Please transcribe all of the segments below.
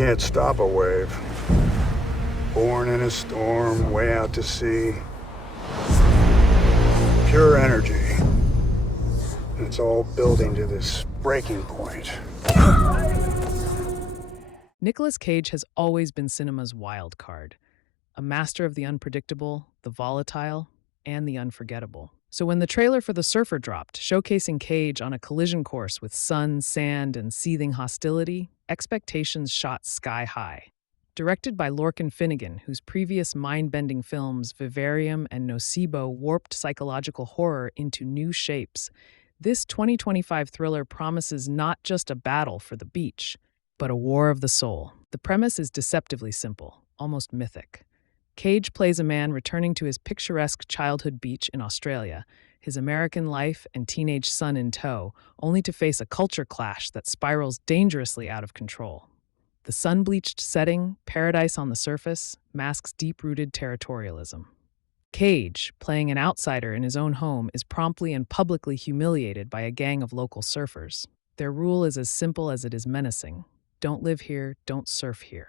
can't stop a wave. Born in a storm, way out to sea. Pure energy. And it's all building to this breaking point. Nicolas Cage has always been cinema's wild card, a master of the unpredictable, the volatile, and the unforgettable. So when the trailer for The Surfer dropped, showcasing Cage on a collision course with sun, sand, and seething hostility, expectations shot sky high. Directed by Lorcan Finnegan, whose previous mind-bending films Vivarium and Nocebo warped psychological horror into new shapes, this 2025 thriller promises not just a battle for the beach, but a war of the soul. The premise is deceptively simple, almost mythic. Cage plays a man returning to his picturesque childhood beach in Australia, his American life and teenage son in tow, only to face a culture clash that spirals dangerously out of control. The sun-bleached setting, paradise on the surface, masks deep-rooted territorialism. Cage, playing an outsider in his own home, is promptly and publicly humiliated by a gang of local surfers. Their rule is as simple as it is menacing. Don't live here, don't surf here.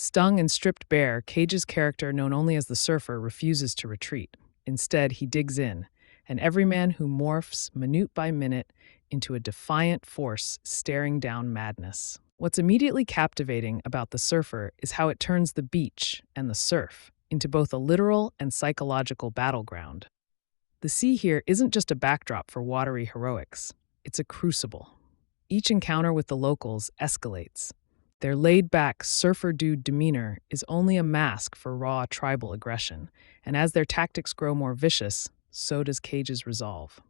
Stung and stripped bare, Cage's character, known only as the Surfer, refuses to retreat. Instead, he digs in, an everyman who morphs, minute by minute, into a defiant force staring down madness. What's immediately captivating about The Surfer is how it turns the beach and the surf into both a literal and psychological battleground. The sea here isn't just a backdrop for watery heroics, it's a crucible. Each encounter with the locals escalates. Their laid-back, surfer-dude demeanor is only a mask for raw tribal aggression, and as their tactics grow more vicious, so does Cage's resolve.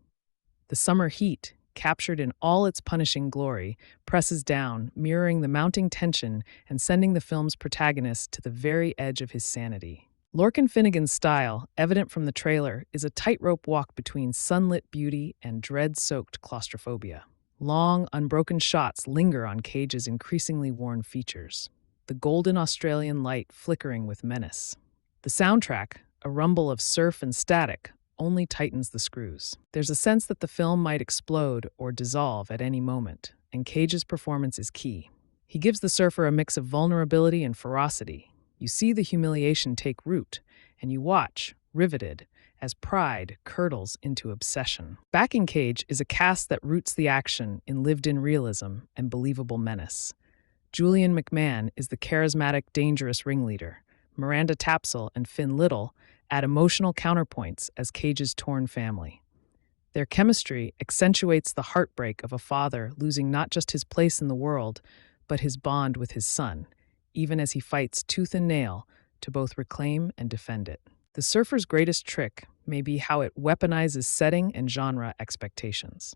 The summer heat, captured in all its punishing glory, presses down, mirroring the mounting tension and sending the film's protagonist to the very edge of his sanity. Lorcan Finnegan's style, evident from the trailer, is a tightrope walk between sunlit beauty and dread-soaked claustrophobia. Long, unbroken shots linger on Cage's increasingly worn features, the golden Australian light flickering with menace. The soundtrack, a rumble of surf and static, only tightens the screws. There's a sense that the film might explode or dissolve at any moment, and Cage's performance is key. He gives the surfer a mix of vulnerability and ferocity. You see the humiliation take root, and you watch, riveted, as pride curdles into obsession. Backing Cage is a cast that roots the action in lived-in realism and believable menace. Julian McMahon is the charismatic, dangerous ringleader. Miranda Tapsell and Finn Little add emotional counterpoints as Cage's torn family. Their chemistry accentuates the heartbreak of a father losing not just his place in the world, but his bond with his son, even as he fights tooth and nail to both reclaim and defend it. The surfer's greatest trick may be how it weaponizes setting and genre expectations.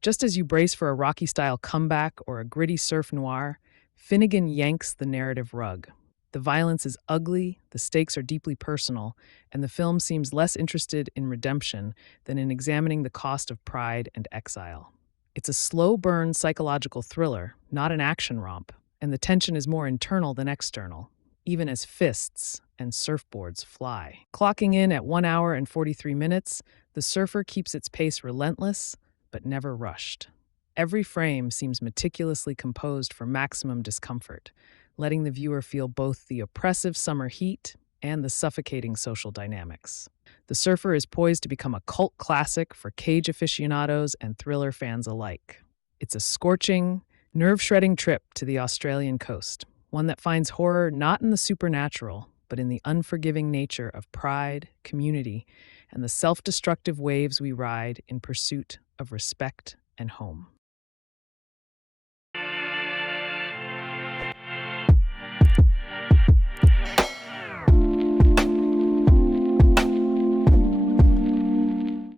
Just as you brace for a Rocky-style comeback or a gritty surf noir, Finnegan yanks the narrative rug. The violence is ugly, the stakes are deeply personal, and the film seems less interested in redemption than in examining the cost of pride and exile. It's a slow-burn psychological thriller, not an action romp, and the tension is more internal than external, even as fists and surfboards fly. Clocking in at 1 hour and 43 minutes, The Surfer keeps its pace relentless, but never rushed. Every frame seems meticulously composed for maximum discomfort, letting the viewer feel both the oppressive summer heat and the suffocating social dynamics. The Surfer is poised to become a cult classic for Cage aficionados and thriller fans alike. It's a scorching, nerve-shredding trip to the Australian coast, one that finds horror not in the supernatural, but in the unforgiving nature of pride, community, and the self-destructive waves we ride in pursuit of respect and home.